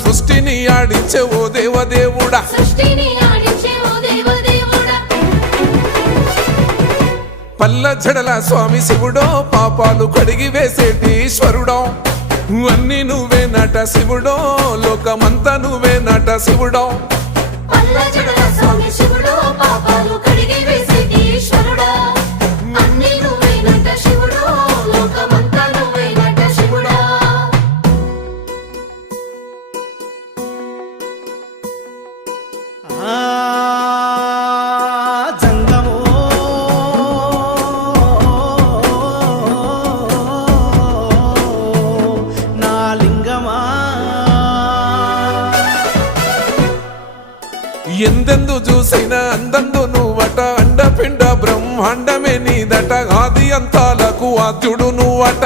సృష్టిని ఆడించే ఓ దేవదేవుడా పల్ల జడల స్వామి శివుడో పాపాలు కడిగి వేసేటి ఈశ్వరుడో అన్ని నువ్వే నట శివుడో లోకమంతా నువ్వే నట శివుడో ఎందెందు చూసైనా అందందు నువ్వట అండపిండ బ్రహ్మాండమే నీదట ఆది అంతాలకు ఆద్యుడు నువ్వట